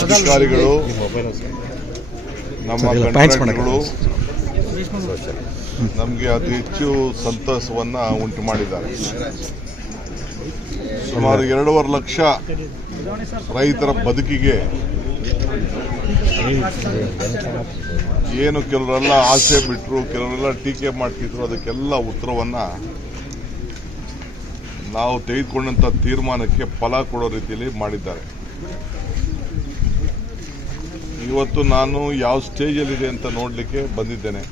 ಅಧಿಕಾರಿಗಳು ನಮ್ಮ ಕಾಂಟ್ರಾಕ್ಟರ್ಗಳು ನಮಗೆ ಅತಿ ಹೆಚ್ಚು ಸಂತಸವನ್ನು ಉಂಟು ಮಾಡಿದ್ದಾರೆ. ಸುಮಾರು 2.5 ಲಕ್ಷ ರೈತರ ಬದುಕಿಗೆ ಏನು ಕೆಲವರೆಲ್ಲ ಆಸೆ ಬಿಟ್ಟರು, ಕೆಲವರೆಲ್ಲ ಟೀಕೆ ಮಾಡ್ತಿದ್ರು, ಅದಕ್ಕೆಲ್ಲ ಉತ್ತರವನ್ನು ನಾವು ತೆಗೆದುಕೊಂಡಂಥ ತೀರ್ಮಾನಕ್ಕೆ ಫಲ ಕೊಡೋ ರೀತಿಯಲ್ಲಿ ಮಾಡಿದ್ದಾರೆ. ಇವತ್ತು ನಾನು ಯಾವ ಸ್ಟೇಜಲ್ಲಿದೆ ಅಂತ ನೋಡಲಿಕ್ಕೆ ಬಂದಿದ್ದೇನೆ.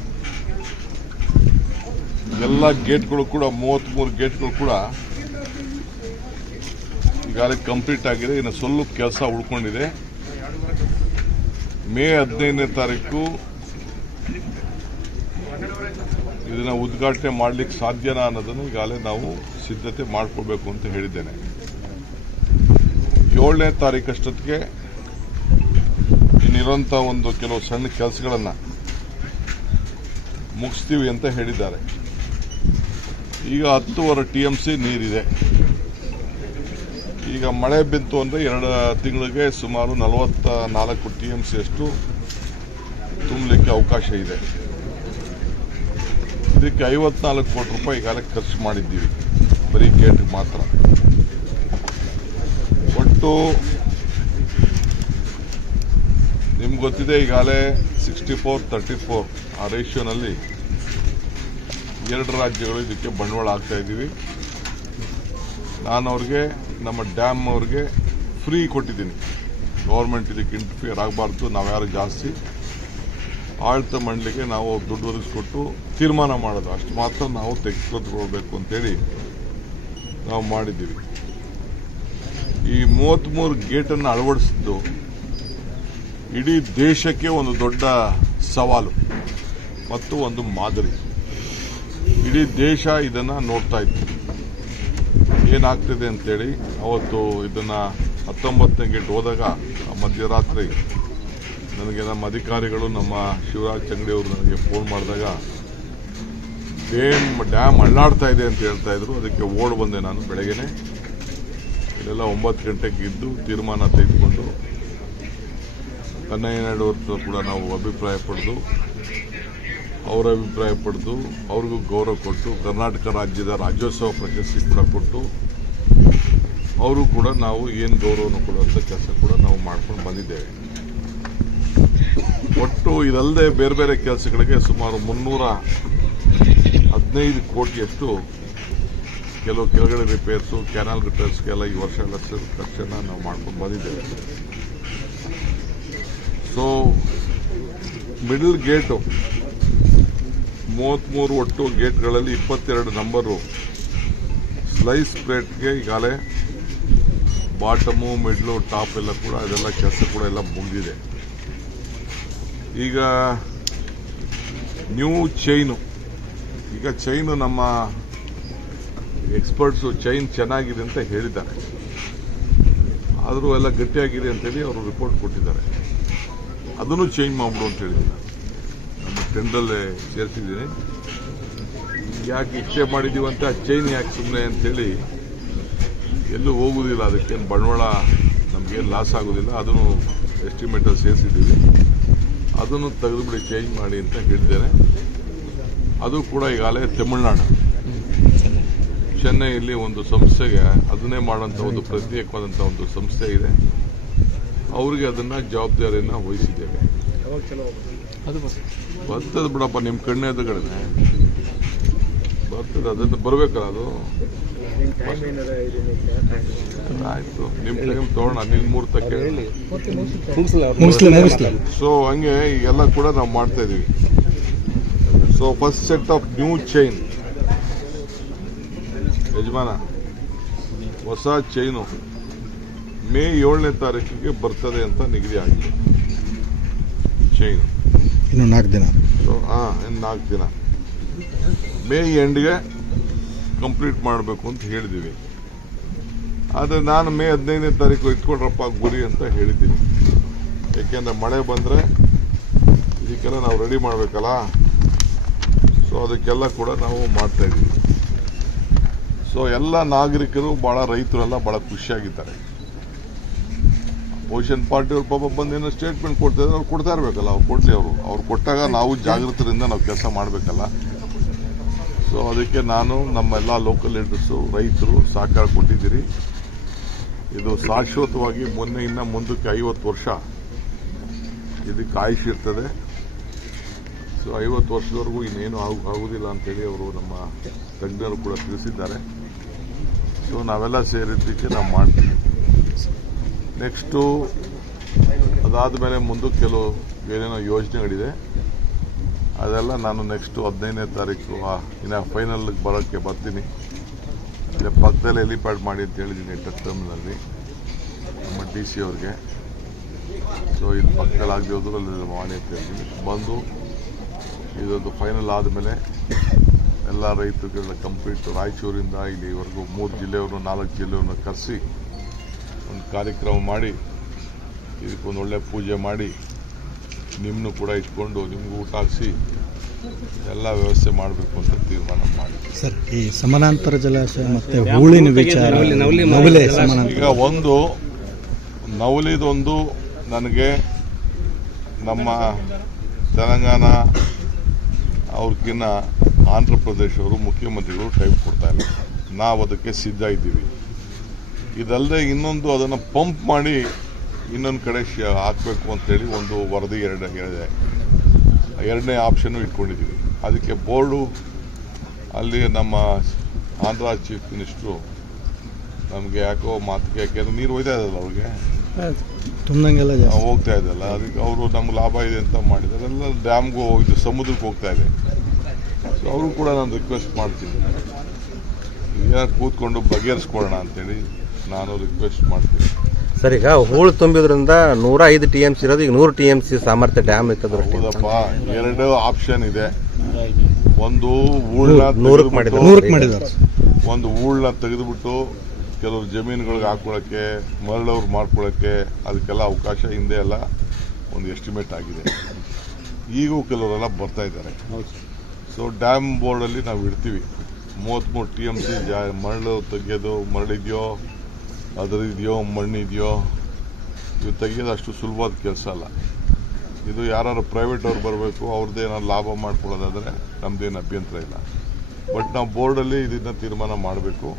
ಎಲ್ಲ ಗೇಟ್ಗಳು ಕೂಡ 33 ಗೇಟ್ಗಳು ಕೂಡ ಈಗಾಗಲೇ ಕಂಪ್ಲೀಟ್ ಆಗಿದೆ. ಇನ್ನು ಸ್ವಲ್ಪ ಕೆಲಸ ಉಳ್ಕೊಂಡಿದೆ. ಮೇ 15ನೇ ತಾರೀಕು ಇದನ್ನು ಉದ್ಘಾಟನೆ ಮಾಡಲಿಕ್ಕೆ ಸಾಧ್ಯನಾ ಅನ್ನೋದನ್ನು ಈಗಾಗಲೇ ನಾವು ಸಿದ್ಧತೆ ಮಾಡಿಕೊಳ್ಬೇಕು ಅಂತ ಹೇಳಿದ್ದೇನೆ. 7ನೇ ತಾರೀಕಷ್ಟೊತ್ತಿಗೆ ಇನ್ನಿರೋಂಥ ಒಂದು ಕೆಲವು ಸಣ್ಣ ಕೆಲಸಗಳನ್ನು ಮುಗಿಸ್ತೀವಿ ಅಂತ ಹೇಳಿದ್ದಾರೆ. ಈಗ 10.5 TMC ನೀರಿದೆ. ಈಗ ಮಳೆ ಬಿತ್ತು ಅಂದರೆ 2 ತಿಂಗಳಿಗೆ ಸುಮಾರು 44 TMC ಅಷ್ಟು ತುಂಬಲಿಕ್ಕೆ ಅವಕಾಶ ಇದೆ. ಇದಕ್ಕೆ 54 ಕೋಟಿ ರೂಪಾಯಿ ಈಗಾಗಲೇ ಖರ್ಚು ಮಾಡಿದ್ದೀವಿ, ಬರೀ ಗೇಟ್ಗೆ ಮಾತ್ರ. ಒಟ್ಟು ನಿಮ್ಗೆ ಗೊತ್ತಿದೆ, ಈಗಾಗಲೇ 64-34 ಆ ರೇಷಿಯೋನಲ್ಲಿ 2 ರಾಜ್ಯಗಳು ಇದಕ್ಕೆ ಬಂಡವಾಳ ಹಾಕ್ತಾ ಇದ್ದೀವಿ. ನಾನು ಅವ್ರಿಗೆ, ನಮ್ಮ ಡ್ಯಾಮ್ ಅವ್ರಿಗೆ ಫ್ರೀ ಕೊಟ್ಟಿದ್ದೀನಿ. ಗೌರ್ಮೆಂಟ್ ಇದಕ್ಕೆ ಇಂಟರ್ಫಿಯರ್ ಆಗಬಾರ್ದು, ನಾವ್ಯಾರು ಜಾಸ್ತಿ ಆಡಳಿತ ಮಂಡಳಿಗೆ ನಾವು ದುಡ್ಡು ಒದಗಿಸ್ಕೊಟ್ಟು ತೀರ್ಮಾನ ಮಾಡೋದು, ಅಷ್ಟು ಮಾತ್ರ ನಾವು ತೆಗೆದುಕೊಳ್ಬೇಕು ಅಂತೇಳಿ ನಾವು ಮಾಡಿದ್ದೀವಿ. ಈ 33 ಗೇಟನ್ನು ಅಳವಡಿಸಿದ್ದು ಇಡೀ ದೇಶಕ್ಕೆ ಒಂದು ದೊಡ್ಡ ಸವಾಲು ಮತ್ತು ಒಂದು ಮಾದರಿ. ಇಡೀ ದೇಶ ಇದನ್ನು ನೋಡ್ತಾ ಇತ್ತು ಏನಾಗ್ತಿದೆ ಅಂತೇಳಿ. ಅವತ್ತು ಇದನ್ನು 19ನೇ ಗೇಟ್ ಹೋದಾಗ ಮಧ್ಯರಾತ್ರಿ ನನಗೆ ನಮ್ಮ ಅಧಿಕಾರಿಗಳು, ನಮ್ಮ ಶಿವರಾಜ್ ಚಂಗಡಿ ಅವರು ನನಗೆ ಫೋನ್ ಮಾಡಿದಾಗ ಡ್ಯಾಮ್ ಅಳ್ಳಾಡ್ತಾ ಇದೆ ಅಂತ ಹೇಳ್ತಾ ಇದ್ರು. ಅದಕ್ಕೆ ಓಡ್ ಬಂದೆ ನಾನು ಬೆಳಗ್ಗೆನೆ. ಇದೆಲ್ಲ 9 ಗಂಟೆಗೆ ಇದ್ದು ತೀರ್ಮಾನ ತೆಗೆದುಕೊಂಡು ಕನ್ನಯ್ಯ ನಾಯ್ಡು ಅವ್ರ ಕೂಡ ನಾವು ಅಭಿಪ್ರಾಯ ಪಡೆದು, ಅವರ ಅಭಿಪ್ರಾಯ ಪಡೆದು ಅವ್ರಿಗೂ ಗೌರವ ಕೊಟ್ಟು, ಕರ್ನಾಟಕ ರಾಜ್ಯದ ರಾಜ್ಯೋತ್ಸವ ಪ್ರಶಸ್ತಿ ಕೂಡ ಕೊಟ್ಟು ಅವರು ಕೂಡ ನಾವು ಏನು ಗೌರವವನ್ನು ಕೊಡುವಂಥ ಕೆಲಸ ಕೂಡ ನಾವು ಮಾಡ್ಕೊಂಡು ಬಂದಿದ್ದೇವೆ. ಒಟ್ಟು ಇದಲ್ಲದೆ ಬೇರೆ ಬೇರೆ ಕೆಲಸಗಳಿಗೆ ಸುಮಾರು 315 ಕೋಟಿಯಷ್ಟು ಕೆಲವು ಕೆಳಗಡೆ ರಿಪೇರ್ಸು, ಕ್ಯಾನಲ್ ರಿಪೇರ್ಸ್ಗೆಲ್ಲ ಈ ವರ್ಷ ಖರ್ಚನ್ನು ನಾವು ಮಾಡ್ಕೊಂಡು ಬಂದಿದ್ದೇವೆ. ಸೊ ಮಿಡಲ್ ಗೇಟು 33 ಒಟ್ಟು ಗೇಟ್ಗಳಲ್ಲಿ 22 ನಂಬರು ಸ್ಲೈಸ್ ಪ್ಲೇಟ್ಗೆ ಈಗಾಗಲೇ ಬಾಟಮು, ಮಿಡ್ಲು, ಟಾಪ್ ಎಲ್ಲ ಕೂಡ ಇದೆಲ್ಲ ಕೆಲಸ ಕೂಡ ಎಲ್ಲ ಮುಗಿದಿದೆ. ಈಗ ನ್ಯೂ ಚೈನು, ಈಗ ಚೈನು ನಮ್ಮ ಎಕ್ಸ್ಪರ್ಟ್ಸು ಚೈನ್ ಚೆನ್ನಾಗಿದೆ ಅಂತ ಹೇಳಿದ್ದಾರೆ. ಆದರೂ ಎಲ್ಲ ಗಟ್ಟಿಯಾಗಿದೆ ಅಂತೇಳಿ ಅವರು ರಿಪೋರ್ಟ್ ಕೊಟ್ಟಿದ್ದಾರೆ. ಅದನ್ನು ಚೇಂಜ್ ಮಾಡಿಬಿಡು ಅಂತ ಹೇಳಿದ್ದೀನಿ. ನಮ್ಮ ಟೆಂಡಲ್ಲೇ ಸೇರಿಸಿದ್ದೀನಿ. ಯಾಕೆ ಇಷ್ಟೇ ಮಾಡಿದ್ದೀವಂತ ಚೈನ್ ಯಾಕೆ ಸುಮ್ಮನೆ ಅಂತೇಳಿ ಎಲ್ಲೂ ಹೋಗುವುದಿಲ್ಲ, ಅದಕ್ಕೇನು ಬಂಡವಾಳ ನಮಗೇನು ಲಾಸ್ ಆಗೋದಿಲ್ಲ. ಅದನ್ನು ಎಸ್ಟಿಮೇಟಲ್ಲಿ ಸೇರಿಸಿದ್ದೀವಿ. ಅದನ್ನು ತೆಗೆದುಬಿಡಿ, ಚೇಂಜ್ ಮಾಡಿ ಅಂತ ಹೇಳಿದ್ದೇನೆ. ಅದು ಕೂಡ ಈಗಾಗಲೇ ತಮಿಳುನಾಡು, ಚೆನ್ನೈಯಲ್ಲಿ ಒಂದು ಸಂಸ್ಥೆಗೆ ಅದನ್ನೇ ಮಾಡೋಂಥ ಒಂದು ಪ್ರತ್ಯೇಕವಾದಂಥ ಒಂದು ಸಂಸ್ಥೆ ಇದೆ. ಅವರಿಗೆ ಅದನ್ನು ಜವಾಬ್ದಾರಿಯನ್ನು ವಹಿಸಿದ್ದೇವೆ. ಬರ್ತದೆ ಬಿಡಪ್ಪ, ನಿಮ್ಮ ಕಣ್ಣೆ ಎದುರುಗಡೆ ಬರ್ತದೆ, ಅದನ್ನು ಬರಬೇಕಲ್ಲ. ಅದು ಆಯಿತು, ನಿಮ್ಮ ಟೈಮ್ ತೊಗೊಳ್ಳೋಣ, ನಿನ್ನ ಮುಹೂರ್ತಕ್ಕೆ. ಸೊ ಹಂಗೆ ಎಲ್ಲ ಕೂಡ ನಾವು ಮಾಡ್ತಾ ಇದ್ದೀವಿ. So first set of new chain, ಯಜಮಾನ ಹೊಸ ಚೈನು ಮೇ 7ನೇ ತಾರೀಕಿಗೆ ಬರ್ತದೆ ಅಂತ ನಿಗದಿ ಆಗಿದೆ. ಚೈನು ಇನ್ನು 4 ದಿನ. ಸೊ ಇನ್ನು 4 ದಿನ ಮೇ ಎಂಡ್ಗೆ ಕಂಪ್ಲೀಟ್ ಮಾಡಬೇಕು ಅಂತ ಹೇಳಿದ್ದೀವಿ. ಆದರೆ ನಾನು ಮೇ 15ನೇ ತಾರೀಕು ಇಟ್ಕೊಳ್ರಪ್ಪ ಗುರಿ ಅಂತ ಹೇಳಿದ್ದೀನಿ. ಏಕೆಂದರೆ ಮಳೆ ಬಂದರೆ ಇದಕ್ಕೆಲ್ಲ ನಾವು ರೆಡಿ ಮಾಡಬೇಕಲ್ಲ. ಸೊ ಅದಕ್ಕೆಲ್ಲ ಕೂಡ ನಾವು ಮಾಡ್ತಾ ಇದ್ದೀವಿ. ಸೊ ಎಲ್ಲ ನಾಗರಿಕರು, ಭಾಳ ರೈತರೆಲ್ಲ ಭಾಳ ಖುಷಿಯಾಗಿದ್ದಾರೆ. ಓಷನ್ ಪಾರ್ಟಿ ಅವ್ರ ಪಾಪ ಬಂದು ಏನೋ ಸ್ಟೇಟ್ಮೆಂಟ್ ಕೊಡ್ತಾ ಇದ್ದಾರೆ, ಅವ್ರು ಕೊಡ್ತಾ ಇರಬೇಕಲ್ಲ, ಅವ್ರು ಕೊಡಲಿ. ಅವ್ರು ಕೊಟ್ಟಾಗ ನಾವು ಜಾಗೃತರಿಂದ ನಾವು ಕೆಲಸ ಮಾಡಬೇಕಲ್ಲ. ಸೊ ಅದಕ್ಕೆ ನಾನು ನಮ್ಮೆಲ್ಲ ಲೋಕಲ್ ಲೀಡರ್ಸು, ರೈತರು ಸಹಕಾರ ಕೊಟ್ಟಿದ್ದೀರಿ. ಇದು ಶಾಶ್ವತವಾಗಿ ಇನ್ನು ಮುಂದಕ್ಕೆ 50 ವರ್ಷ ಇದಕ್ಕೆ ಆಯುಷ್ ಇರ್ತದೆ. ಸೊ 50 ವರ್ಷದವರೆಗೂ ಇನ್ನೇನು ಆಗುವುದಿಲ್ಲ ಅಂತೇಳಿ ಅವರು ನಮ್ಮ ತಜ್ಞರು ಕೂಡ ತಿಳಿಸಿದ್ದಾರೆ. ಸೊ ನಾವೆಲ್ಲ ಸೇರಿದ್ದಕ್ಕೆ ನಾವು ಮಾಡ್ತೀವಿ. ನೆಕ್ಸ್ಟು ಅದಾದಮೇಲೆ ಮುಂದಕ್ಕೆ ಕೆಲವು ಏನೇನೋ ಯೋಜನೆಗಳಿದೆ, ಅದೆಲ್ಲ ನಾನು ನೆಕ್ಸ್ಟು 15ನೇ ತಾರೀಕು ಇನ್ನು ಫೈನಲ್ಗೆ ಬರೋಕ್ಕೆ ಬರ್ತೀನಿ. ಇಲ್ಲೇ ಪಕ್ಕದಲ್ಲಿ ಹೆಲಿಪ್ಯಾಡ್ ಮಾಡಿ ಅಂತ ಹೇಳಿದ್ದೀನಿ ಟರ್ಮಿನಲ್ಲಿ ನಮ್ಮ DC ಅವ್ರಿಗೆ. ಸೊ ಇದು ಪಕ್ಕದಲ್ಲಿ ಆಗದೆ ಹೋದ್ರು ಅಲ್ಲಿ ಮಾಡಿ ಅಂತ ಹೇಳ್ತೀನಿ. ಬಂದು ಇದೊಂದು ಫೈನಲ್ ಆದಮೇಲೆ ಎಲ್ಲ ರೈತರುಗಳನ್ನ ಕಂಪ್ಲೀಟ್ ರಾಯಚೂರಿಂದ ಇಲ್ಲಿವರೆಗೂ 3 ಜಿಲ್ಲೆಯವ್ರನ್ನ 4 ಜಿಲ್ಲೆಯವ್ರನ್ನ ಕರೆಸಿ ಒಂದು ಕಾರ್ಯಕ್ರಮ ಮಾಡಿ ಇದಕ್ಕೊಂದು ಒಳ್ಳೆ ಪೂಜೆ ಮಾಡಿ ನಿಮ್ಮನ್ನು ಕೂಡ ಇಟ್ಕೊಂಡು ನಿಮಗೂ ಊಟ ಹಾಕಿಸಿ ಎಲ್ಲ ವ್ಯವಸ್ಥೆ ಮಾಡಬೇಕು ಅಂತ ತೀರ್ಮಾನ ಮಾಡಿ. ಸರ್, ಈ ಸಮಾನಾಂತರ ಜಲಾಶಯ ಮತ್ತೆ ಹೂಳಿನ ವಿಚಾರ ಈಗ ಒಂದು ನವಲಿದೊಂದು ನನಗೆ ನಮ್ಮ ತೆಲಂಗಾಣ ಅವ್ರಿಗಿನ್ನ ಆಂಧ್ರ ಪ್ರದೇಶವರು ಮುಖ್ಯಮಂತ್ರಿಗಳು ಟೈಮ್ ಕೊಡ್ತಾ ಇಲ್ಲ. ನಾವು ಅದಕ್ಕೆ ಸಿದ್ಧ ಇದ್ದೀವಿ. ಇದಲ್ಲದೆ ಇನ್ನೊಂದು ಅದನ್ನು ಪಂಪ್ ಮಾಡಿ ಇನ್ನೊಂದು ಕಡೆ ಹಾಕಬೇಕು ಅಂತೇಳಿ ಒಂದು ವರದಿ ಎರಡನೇ ಆಪ್ಷನ್ನು ಇಟ್ಕೊಂಡಿದ್ದೀವಿ. ಅದಕ್ಕೆ ಬೋರ್ಡು ಅಲ್ಲಿ ನಮ್ಮ ಆಂಧ್ರ ಚೀಫ್ ಮಿನಿಸ್ಟ್ರು ನಮಗೆ ಯಾಕೋ ಮಾತಿಗೆ, ಯಾಕೆಂದ್ರೆ ನೀರು ಹೋಗ್ತಾ ಇದಲ್ಲ ಅವ್ರಿಗೆ ತುಂದಂಗೆಲ್ಲ ಹೋಗ್ತಾ ಇದೆಯಲ್ಲ, ಅದಕ್ಕೆ ಅವರು ನಮ್ಗೆ ಲಾಭ ಇದೆ ಅಂತ ಮಾಡಿದ್ದಾರೆ. ಎಲ್ಲ ಡ್ಯಾಮ್ಗೂ ಹೋಗಿದ್ದು ಸಮುದ್ರಕ್ಕೆ ಹೋಗ್ತಾ ಇದೆ. ಸೊ ಅವರು ಕೂಡ ನಾನು ರಿಕ್ವೆಸ್ಟ್ ಮಾಡ್ತೀನಿ, ಏನಾದ್ರು ಕೂತ್ಕೊಂಡು ಬಗೆಹರಿಸ್ಕೊಳ್ಳೋಣ ಅಂತೇಳಿ ನಾನು ರಿಕ್ವೆಸ್ಟ್ ಮಾಡ್ತೀನಿ. ಸರ್, ಈಗ ಹೂಳು ತುಂಬಿದ್ರಿಂದ 105 TMC ಇರೋದು ಈಗ 100 TMC ಸಾಮರ್ಥ್ಯ ಡ್ಯಾಮ್ ಇರ್ತದೆ. ಹೌದಪ್ಪ, 2 ಆಪ್ಷನ್ ಇದೆ. ಒಂದು ಹೂಳನ್ನ ತೆಗೆದುಬಿಟ್ಟು ಕೆಲವರು ಜಮೀನುಗಳಿಗೆ ಹಾಕೊಳ್ಳೋಕ್ಕೆ, ಮರಳವ್ರು ಮಾಡ್ಕೊಳ್ಳೋಕ್ಕೆ ಅದಕ್ಕೆಲ್ಲ ಅವಕಾಶ ಹಿಂದೆ ಎಲ್ಲ ಒಂದು ಎಸ್ಟಿಮೇಟ್ ಆಗಿದೆ. ಈಗೂ ಕೆಲವರೆಲ್ಲ ಬರ್ತಾ ಇದ್ದಾರೆ. ಸೊ ಡ್ಯಾಮ್ ಬೋರ್ಡಲ್ಲಿ ನಾವು ಇಡ್ತೀವಿ 33 TMC ಮರಳು ತೆಗೆಯೋದು, ಮರಳಿದೆಯೋ ಅದರಿದೆಯೋ ಮಣ್ಣಿದೆಯೋ ಇವು ತೆಗೆಯೋದು ಅಷ್ಟು ಸುಲಭವಾದ ಕೆಲಸ ಅಲ್ಲ. ಇದು ಯಾರು ಪ್ರೈವೇಟ್ ಅವ್ರು ಬರಬೇಕು, ಅವ್ರದ್ದು ಏನಾದ್ರು ಲಾಭ ಮಾಡ್ಕೊಳ್ಳೋದಾದರೆ ನಮ್ಮದೇನು ಅಭ್ಯಂತರ ಇಲ್ಲ. ಬಟ್ ನಾವು ಬೋರ್ಡಲ್ಲಿ ಇದನ್ನು ತೀರ್ಮಾನ ಮಾಡಬೇಕು.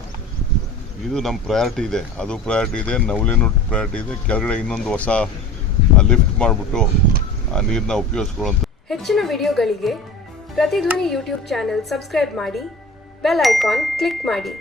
ಇದು ನಮ್ಮ ಪ್ರಯಾರಿಟಿ ಇದೆ, ಅದು ಪ್ರಯಾರಿಟಿ ಇದೆ, ನವಲಿನೂ ಪ್ರಯಾರಿಟಿ ಇದೆ. ಕೆಳಗಡೆ ಇನ್ನೊಂದು ಹೊಸ ಲಿಫ್ಟ್ ಮಾಡಿಬಿಟ್ಟು ಆ ನೀರನ್ನ ಉಪಯೋಗಿಸ್ಕೊಳ್ಳೋಂಥ. ಹೆಚ್ಚಿನ ವಿಡಿಯೋಗಳಿಗೆ ಪ್ರತಿಧ್ವನಿ ಯೂಟ್ಯೂಬ್ ಚಾನೆಲ್ ಸಬ್ಸ್ಕ್ರೈಬ್ ಮಾಡಿ, ಬೆಲ್ ಐಕಾನ್ ಕ್ಲಿಕ್ ಮಾಡಿ.